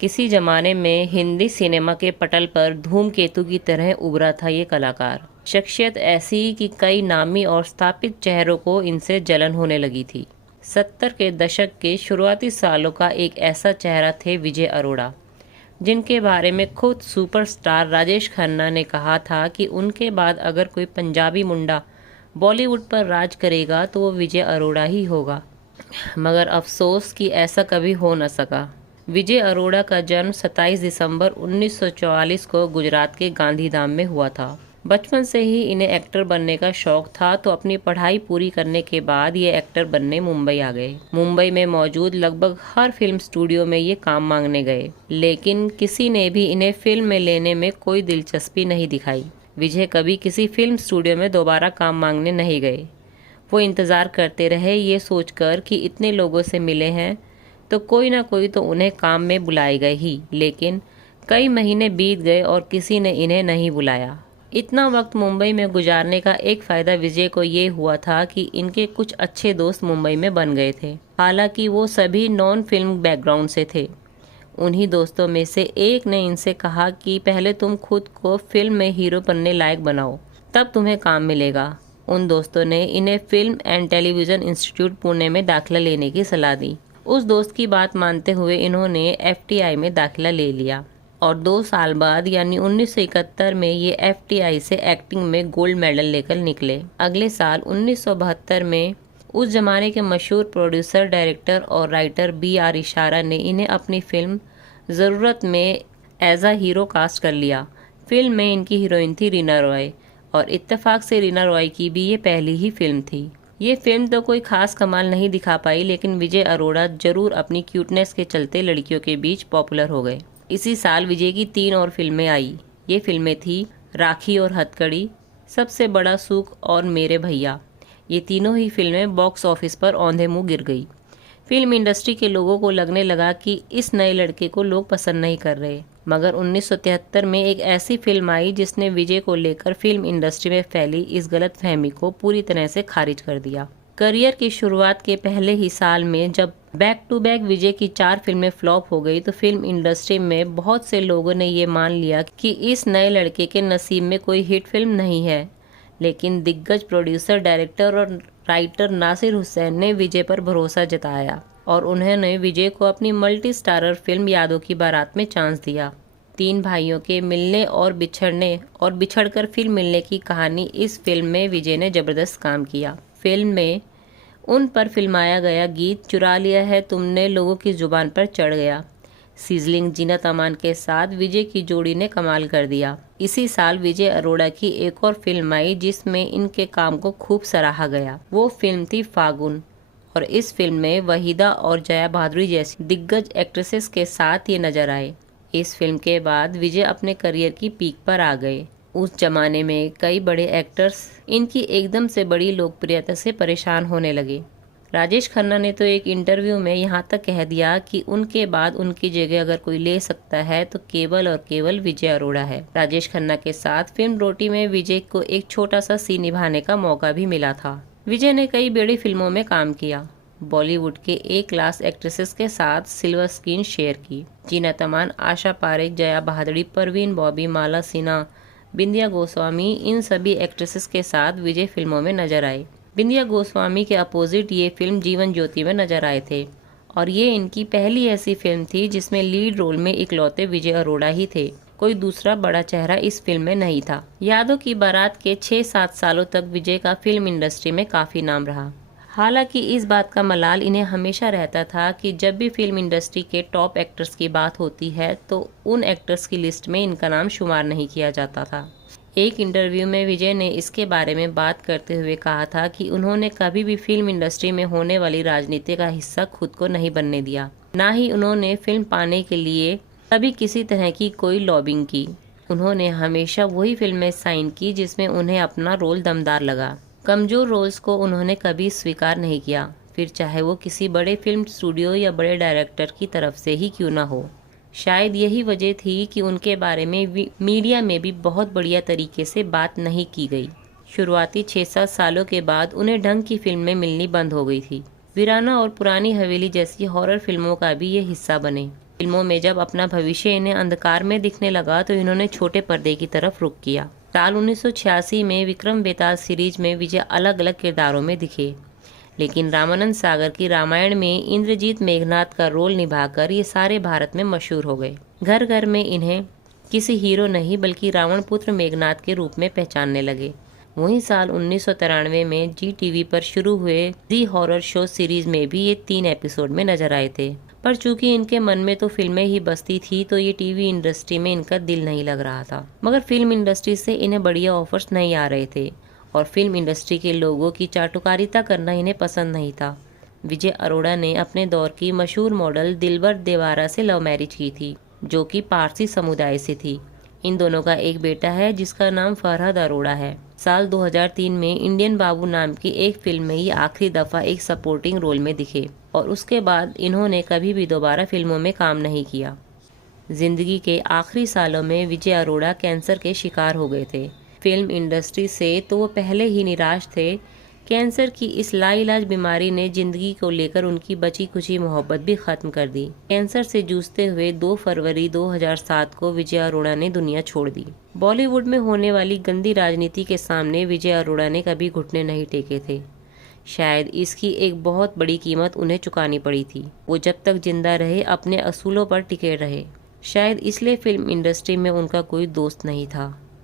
किसी जमाने में हिंदी सिनेमा के पटल पर धूमकेतु की तरह उभरा था ये कलाकार। शख्सियत ऐसी कि कई नामी और स्थापित चेहरों को इनसे जलन होने लगी थी। 70 के दशक के शुरुआती सालों का एक ऐसा चेहरा थे विजय अरोड़ा, जिनके बारे में खुद सुपरस्टार राजेश खन्ना ने कहा था कि उनके बाद अगर कोई पंजाबी मुंडा बॉलीवुड पर राज करेगा तो वो विजय अरोड़ा ही होगा। मगर अफसोस कि ऐसा कभी हो न सका। विजय अरोड़ा का जन्म 27 दिसंबर 1944 को गुजरात के गांधीधाम में हुआ था। बचपन से ही इन्हें एक्टर बनने का शौक था, तो अपनी पढ़ाई पूरी करने के बाद ये एक्टर बनने मुंबई आ गए। मुंबई में मौजूद लगभग हर फिल्म स्टूडियो में ये काम मांगने गए, लेकिन किसी ने भी इन्हें फिल्म में लेने में कोई दिलचस्पी नहीं दिखाई। विजय कभी किसी फिल्म स्टूडियो में दोबारा काम मांगने नहीं गए। वो इंतज़ार करते रहे, ये सोचकर कि इतने लोगों से मिले हैं तो कोई ना कोई तो उन्हें काम में बुलाएगा ही। लेकिन कई महीने बीत गए और किसी ने इन्हें नहीं बुलाया। इतना वक्त मुंबई में गुजारने का एक फ़ायदा विजय को ये हुआ था कि इनके कुछ अच्छे दोस्त मुंबई में बन गए थे। हालांकि वो सभी नॉन फिल्म बैकग्राउंड से थे। उन्हीं दोस्तों में से एक ने इनसे कहा कि पहले तुम खुद को फिल्म में हीरो बनने लायक बनाओ, तब तुम्हें काम मिलेगा। उन दोस्तों ने इन्हें film and television institute Pune में दाखिला लेने की सलाह दी। उस दोस्त की बात मानते हुए इन्होंने एफटीआई में दाखिला ले लिया और 2 साल बाद यानी 1971 में ये एफटीआई से एक्टिंग में गोल्ड मेडल लेकर निकले। अगले साल 1972 में उस जमाने के मशहूर प्रोड्यूसर, डायरेक्टर और राइटर बी.आर. इशारा ने इन्हें अपनी फिल्म ज़रूरत में एज अ हीरो कास्ट कर लिया। फिल्म में इनकी हीरोइन थी रीना रॉय, और इत्तेफाक से रीना रॉय की भी ये पहली ही फिल्म थी। ये फिल्म तो कोई खास कमाल नहीं दिखा पाई, लेकिन विजय अरोड़ा जरूर अपनी क्यूटनेस के चलते लड़कियों के बीच पॉपुलर हो गए। इसी साल विजय की 3 और फिल्में आई। ये फिल्में थी राखी और हथकड़ी, सबसे बड़ा सुख और मेरे भैया। ये तीनों ही फिल्में बॉक्स ऑफिस पर औंधे मुंह गिर गई। फिल्म इंडस्ट्री के लोगों को लगने लगा कि इस नए लड़के को लोग पसंद नहीं कर रहे। मगर 1973 में एक ऐसी फिल्म आई जिसने विजय को लेकर फिल्म इंडस्ट्री में फैली इस गलत फहमी को पूरी तरह से खारिज कर दिया। करियर की शुरुआत के पहले ही साल में जब बैक टू बैक विजय की 4 फिल्में फ्लॉप हो गई, तो फिल्म इंडस्ट्री में बहुत से लोगों ने ये मान लिया कि इस नए लड़के के नसीब में कोई हिट फिल्म नहीं है। लेकिन दिग्गज प्रोड्यूसर, डायरेक्टर और राइटर नासिर हुसैन ने विजय पर भरोसा जताया और उन्होंने विजय को अपनी मल्टी स्टारर फिल्म यादों की बारात में चांस दिया। 3 भाइयों के मिलने और बिछड़ने और बिछड़कर फिर मिलने की कहानी, इस फिल्म में विजय ने जबरदस्त काम किया। फिल्म में उन पर फिल्माया गया गीत चुरा लिया है तुमने लोगों की जुबान पर चढ़ गया। सिजलिंग जीनत अमान के साथ विजय की जोड़ी ने कमाल कर दिया। इसी साल विजय अरोड़ा की एक और फिल्म आई जिसमें इनके काम को खूब सराहा गया। वो फिल्म थी फागुन, और इस फिल्म में वहीदा और जया भादुरी जैसी दिग्गज एक्ट्रेसेस के साथ ये नजर आए। इस फिल्म के बाद विजय अपने करियर की पीक पर आ गए। उस जमाने में कई बड़े एक्टर्स इनकी एकदम से बड़ी लोकप्रियता से परेशान होने लगे। राजेश खन्ना ने तो एक इंटरव्यू में यहाँ तक कह दिया कि उनके बाद उनकी जगह अगर कोई ले सकता है तो केवल और केवल विजय अरोड़ा है। राजेश खन्ना के साथ फिल्म रोटी में विजय को एक छोटा सा सीन निभाने का मौका भी मिला था। विजय ने कई बड़ी फिल्मों में काम किया। बॉलीवुड के ए क्लास एक्ट्रेसेस के साथ सिल्वर स्क्रीन शेयर की। जीनत अमान, आशा पारेख, जया भादुरी, परवीन बॉबी, माला सिन्हा, बिंदिया गोस्वामी, इन सभी एक्ट्रेसेस के साथ विजय फिल्मों में नजर आए। बिंदिया गोस्वामी के अपोजिट ये फिल्म जीवन ज्योति में नजर आए थे, और ये इनकी पहली ऐसी फिल्म थी जिसमें लीड रोल में इकलौते विजय अरोड़ा ही थे। कोई दूसरा बड़ा चेहरा इस फिल्म में नहीं था। यादों की बारात के 6-7 सालों तक विजय का फिल्म इंडस्ट्री में काफी नाम रहा। हालांकि इस बात का मलाल इन्हें हमेशा रहता था कि जब भी फिल्म इंडस्ट्री के टॉप एक्टर्स की बात होती है तो उन एक्टर्स की लिस्ट में इनका नाम शुमार नहीं किया जाता था। एक इंटरव्यू में विजय ने इसके बारे में बात करते हुए कहा था कि उन्होंने कभी भी फिल्म इंडस्ट्री में होने वाली राजनीति का हिस्सा खुद को नहीं बनने दिया। ना ही उन्होंने फिल्म पाने के लिए कभी किसी तरह की कोई लॉबिंग की। उन्होंने हमेशा वही फिल्में साइन की जिसमें उन्हें अपना रोल दमदार लगा। कमजोर रोल्स को उन्होंने कभी स्वीकार नहीं किया, फिर चाहे वो किसी बड़े फिल्म स्टूडियो या बड़े डायरेक्टर की तरफ से ही क्यों ना हो। शायद यही वजह थी कि उनके बारे में मीडिया में भी बहुत बढ़िया तरीके से बात नहीं की गई। शुरुआती 6-7 सालों के बाद उन्हें ढंग की फिल्में मिलनी बंद हो गई थी। वीराना और पुरानी हवेली जैसी हॉरर फिल्मों का भी ये हिस्सा बने। फिल्मों में जब अपना भविष्य इन्हें अंधकार में दिखने लगा तो इन्होंने छोटे पर्दे की तरफ रुख किया। साल 1986 में विक्रम बेताल सीरीज में विजय अलग अलग किरदारों में दिखे, लेकिन रामानंद सागर की रामायण में इंद्रजीत मेघनाथ का रोल निभाकर ये सारे भारत में मशहूर हो गए। घर घर में इन्हें किसी हीरो नहीं बल्कि रावण पुत्र मेघनाथ के रूप में पहचानने लगे। वहीं साल 1993 में जी टीवी पर शुरू हुए दी हॉरर शो सीरीज में भी ये 3 एपिसोड में नजर आए थे, पर चूंकि इनके मन में तो फिल्में ही बसती थी तो ये टीवी इंडस्ट्री में इनका दिल नहीं लग रहा था। मगर फिल्म इंडस्ट्री से इन्हें बढ़िया ऑफर्स नहीं आ रहे थे और फिल्म इंडस्ट्री के लोगों की चाटुकारिता करना इन्हें पसंद नहीं था। विजय अरोड़ा ने अपने दौर की मशहूर मॉडल दिलबर देवारा से लव मैरिज की थी, जो कि पारसी समुदाय से थी। इन दोनों का एक बेटा है जिसका नाम फरहद अरोड़ा है। साल 2003 में इंडियन बाबू नाम की एक फिल्म में ये आखिरी दफा एक सपोर्टिंग रोल में दिखे और उसके बाद इन्होंने कभी भी दोबारा फिल्मों में काम नहीं किया। जिंदगी के आखिरी सालों में विजय अरोड़ा कैंसर के शिकार हो गए थे। फिल्म इंडस्ट्री से तो वो पहले ही निराश थे। कैंसर की इस लाइलाज बीमारी ने जिंदगी को लेकर उनकी बची खुची मोहब्बत भी खत्म कर दी। कैंसर से जूझते हुए 2 फरवरी 2007 को विजय अरोड़ा ने दुनिया छोड़ दी। बॉलीवुड में होने वाली गंदी राजनीति के सामने विजय अरोड़ा ने कभी घुटने नहीं टेके थे। शायद इसकी एक बहुत बड़ी कीमत उन्हें चुकानी पड़ी थी। वो जब तक जिंदा रहे अपने असूलों पर टिके रहे। शायद इसलिए फिल्म इंडस्ट्री में उनका कोई दोस्त नहीं था।